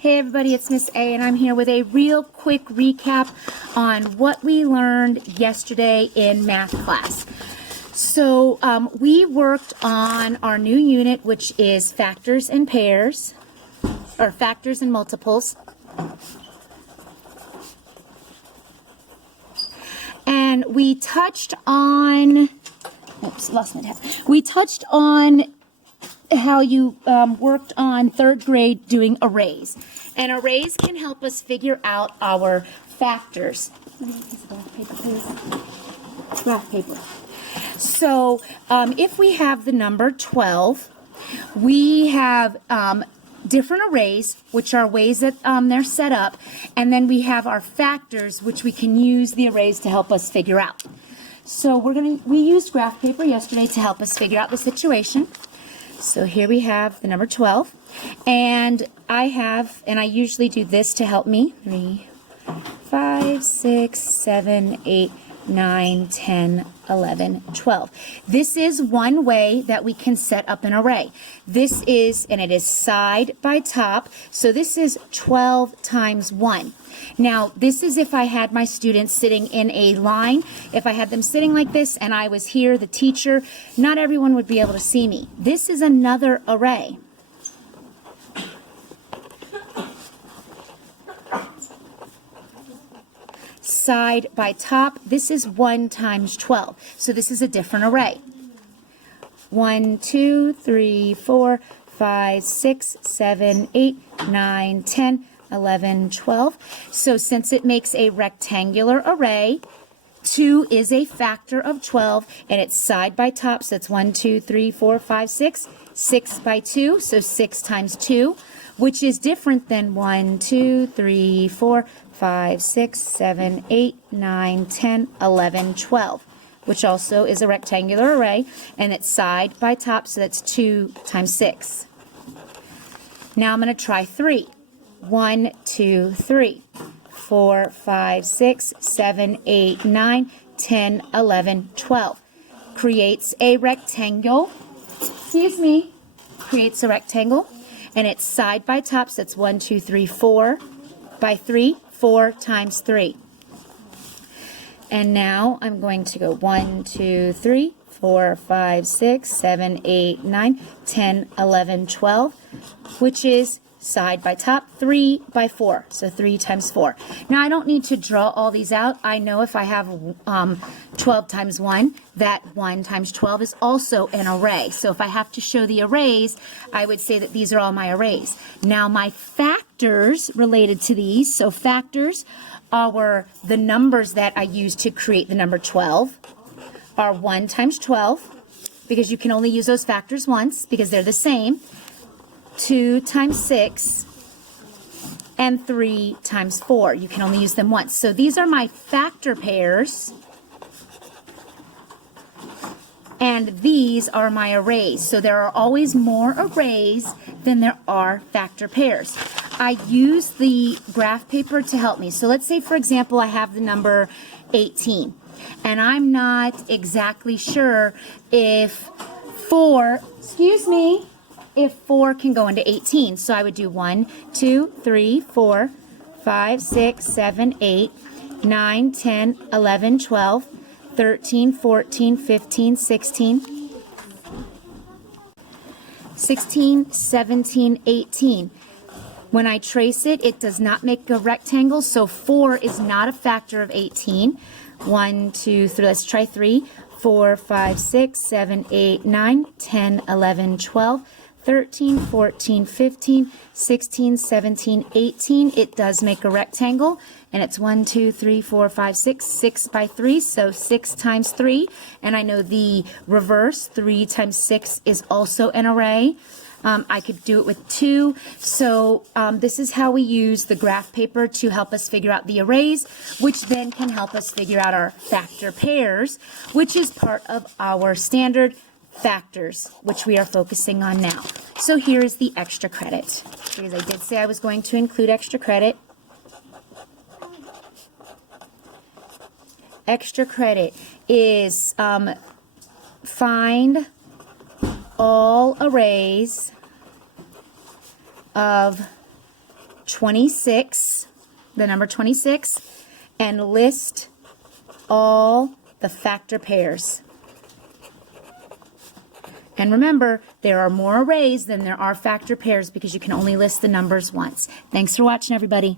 Hey everybody, it's Miss A, and I'm here with a real quick recap on what we learned yesterday in math class. So we worked on our new unit, which is factors and pairs, or factors and multiples. And we touched on, oops, lost my tab. We touched on how you worked on third grade doing arrays. And arrays can help us figure out our factors. Graph paper, please. Graph paper. So if we have the number 12, we have different arrays, which are ways that they're set up, and then we have our factors, which we can use the arrays to help us figure out. So we used graph paper yesterday to help us figure out the situation. So here we have the number 12, and I usually do this to help me. 3, 5, 6, 7, 8, 9, 10, 11, 12. This is one way that we can set up an array. This is, and it is side by top, so this is 12 times 1. Now, this is if I had my students sitting in a line. If I had them sitting like this and I was here, the teacher, not everyone would be able to see me. This is another array. Side by top, this is 1 times 12. So this is a different array. 1, 2, 3, 4, 5, 6, 7, 8, 9, 10, 11, 12. So since it makes a rectangular array, 2 is a factor of 12, and it's side by top, so it's 1, 2, 3, 4, 5, 6. 6 by 2, so 6 times 2, which is different than 1, 2, 3, 4, 5, 6, 7, 8, 9, 10, 11, 12, which also is a rectangular array, and it's side by top, so that's 2 times 6. Now I'm going to try 3. 1, 2, 3, 4, 5, 6, 7, 8, 9, 10, 11, 12. Creates a rectangle. Creates a rectangle, and it's side by top, so it's 1, 2, 3, 4 by 3, 4 times 3. And now I'm going to go 1, 2, 3, 4, 5, 6, 7, 8, 9, 10, 11, 12, which is side by top, 3 by 4, so 3 times 4. Now I don't need to draw all these out. I know if I have 12 times 1, that 1 times 12 is also an array. So if I have to show the arrays, I would say that these are all my arrays. Now my factors related to these, so factors are the numbers that I use to create the number 12, are 1 times 12, because you can only use those factors once because they're the same. 2 times 6, and 3 times 4. You can only use them once. So these are my factor pairs, and these are my arrays. So there are always more arrays than there are factor pairs. I use the graph paper to help me. So let's say, for example, I have the number 18, and I'm not exactly sure if 4, if 4 can go into 18. So I would do 1, 2, 3, 4, 5, 6, 7, 8, 9, 10, 11, 12, 13, 14, 15, 16, 17, 18. When I trace it, it does not make a rectangle, so 4 is not a factor of 18. 1, 2, 3, let's try 3, 4, 5, 6, 7, 8, 9, 10, 11, 12, 13, 14, 15, 16, 17, 18. It does make a rectangle, and it's 1, 2, 3, 4, 5, 6, 6 by 3, so 6 times 3. And I know the reverse, 3 times 6 is also an array. I could do it with 2. So this is how we use the graph paper to help us figure out the arrays, which then can help us figure out our factor pairs, which is part of our standard factors, which we are focusing on now. So here is the extra credit, because I did say I was going to include extra credit. Extra credit is find all arrays of 26, the number 26, and list all the factor pairs. And remember, there are more arrays than there are factor pairs because you can only list the numbers once. Thanks for watching, everybody.